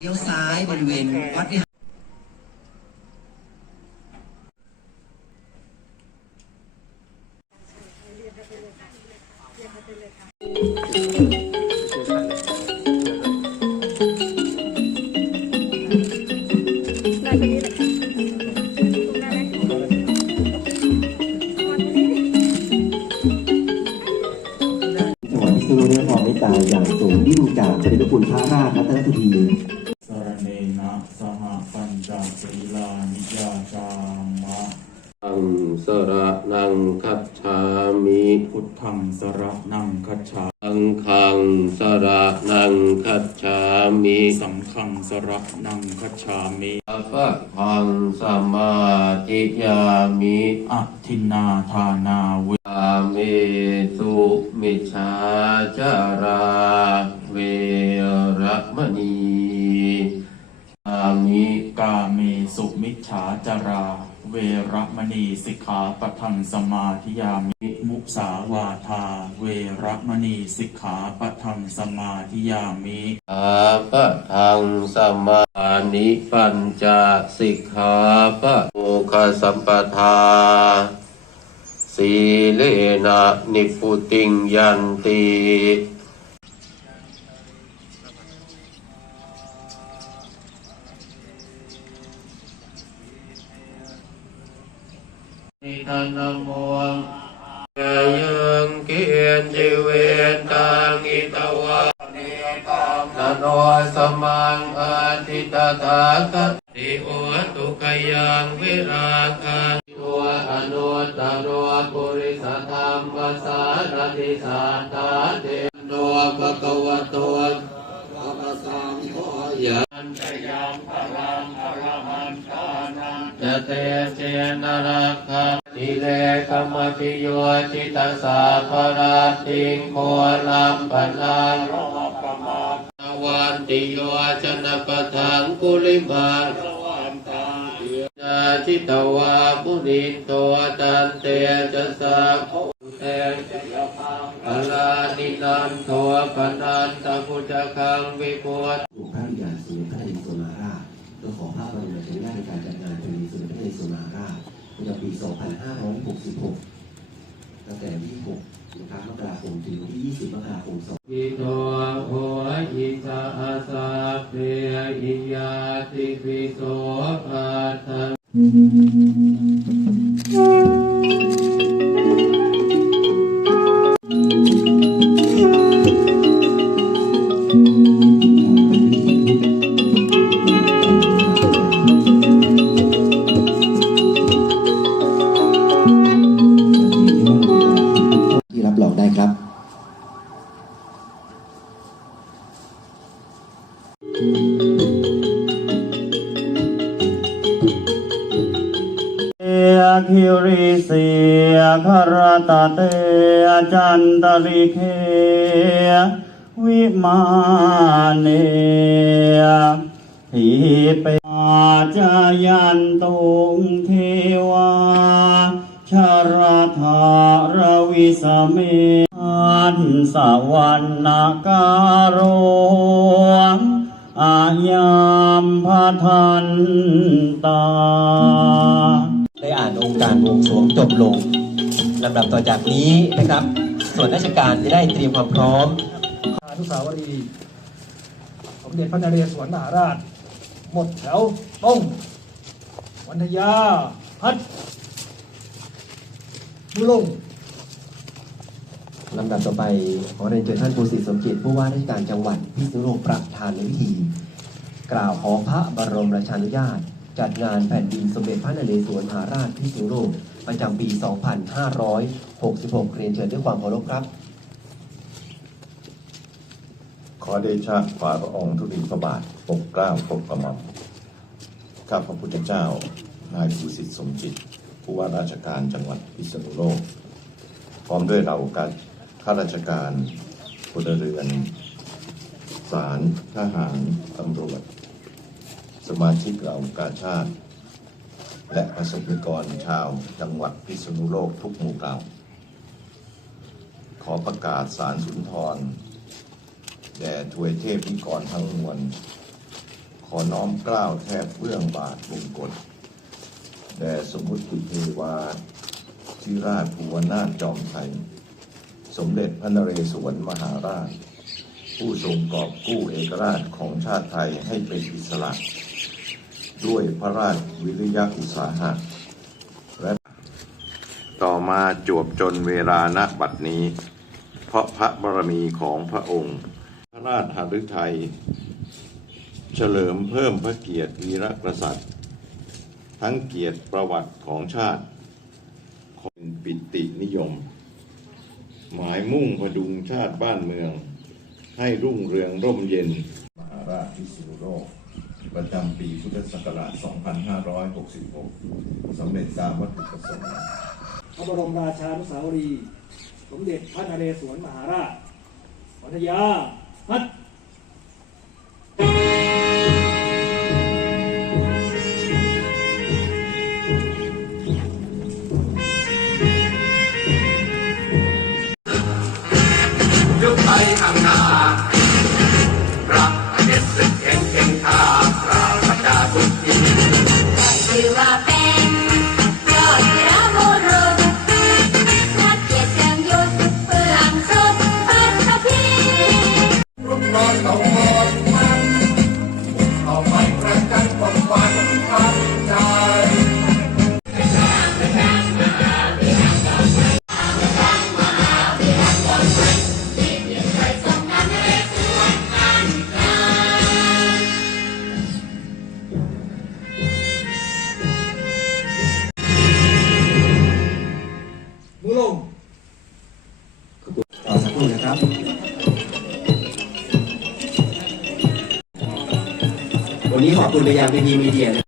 เลี้ยวซ้ายบริเวณวัดวิหารได้ตรงนี้เลยตรงนั้นไหมเอาอันนี้จังหวัดพิษณุโลกได้ความเมตตาอย่างสูงยิ่งจากพระเดชพระคุณพระราชรัตนสุธีสรเนนะสห ปัญจศีลานิยาจามะอังสระนังคัจฉามิพุทธังสระนังคัจฉาอังคังสระนังคัจฉามิสังฆังสระนังคัจฉามิสัพพะพังสมาธิยามิอะทินนาทานาเว รา เวระมณีสิกขาปะทังสมาธิยามิมุสาวาทา เวระมณีสิกขาปะทังสมาธิยามิอาปะทังสมานิปัญจสิกขาปะโมคสัมปทาสีเลนะนิพพุติงยันติ นิทานโมกายังเกียนจิเวนตังอิตวะเนตังนโนสมังอาทิตตาคัตติโอตุกยังวิราคังตัวอนุตตรปุริสธรรมสารติสัตตาเตโนภะคะวะโตภะคะสังโฆยันตยังพลังพระมันตานังจะเตเจนรักขะทิเลกม ติโยจิตสาภราติงโคลัมปนาโลกมาวันติโยชนะปทังกุลิมาวันตังเดียนาจิตวาปุริโตตันเตจะสาโคเตจยพังอลานินันโทปนันตพุจคังวิปุตองค์พระวิญญาณสมเด็จพระนเรศวรมหาราชเพื่อขอพบรมราชานุญาตในการจัดงานแผ่นดินสมเด็จพระนเรศวรมหาราชประจำปี 2566 ตั้งแต่วันที่6นะครับมกราคมถึงวันที่ 20 มกราคม2อิโตโหอิสาอาสาเปอิยาติปิโสปัตถะ คิริเสียครตาเตจันตริเควิมาเนทิเปอาจายันตุงเทวาชรธารวิสเมอันสวรรณการุอายามพทันตา ได้อ่านองค์การบวงสรวงจบลงลำดับต่อจากนี้นะครับ ส่วนราชการจะได้เตรียมความพร้อมอนุสาวรีย์สมเด็จพระนเรศวรมหาราช หมดแถวต้องวันทยา พัดบุลงลำดับต่อไปขอเรียนเชิญท่านภูสิทธิ์สมจิตผู้ว่าราชการจังหวัดพิษณุโลกประธานในพิธี กล่าวขอพระบรมราชานุญาต จัดงานแผ่นดินสมเด็จพระนเรศวรมหาราชพิษณุโลกประจำปี 2566 เรียนเชิญด้วยความเคารพครับ ขอเดชะฝ่าพระองค์ทุลีพระบาทปกเกล้าปกกระหม่อมข้าพระพุทธเจ้า นายภูสิทธิ์สมจิต ผู้ว่าราชการจังหวัดพิษณุโลก พร้อมด้วยเราการข้าราชการพลเรือน ศาลทหารตำรวจ สมาชิกเหล่ากาชาติ และประสบนิกรชาวจังหวัดพิษณุโลกทุกหมู่เหล่า ขอประกาศสารสุนทร แด่ถวยเทพนิกรทั้งมวล ขอน้อมกล้าวแทบเบื้องบาทบงกฎแด่สมมุติเทวาธิราชภูวนาถจอมไทย สมเด็จพระนเรศวรมหาราชผู้ทรงกอบกู้เอกราชของชาติไทยให้เป็นอิสระ ด้วยพระราชวิริยะอุตสาหะและต่อมาจวบจนเวลาณบัดนี้ เพราะพระบารมีของพระองค์ พระราชหฤทัยเฉลิมเพิ่มพระเกียรติวีรกษัตริย์ ทั้งเกียรติประวัติของชาติคนปิตินิยม หมายมุ่งพดุงชาติบ้านเมือง ให้รุ่งเรืองร่มเย็นมหาราชพิษณุโลก ประจำปีพุทธศักราช 2566 สำเร็จตามวัตถุประสงค์พระบรมราชานุสาวรีย์สมเด็จพระนเรศวรมหาราชวัทยาฮัฒ อบคุณไปยังพีพีมีเดีย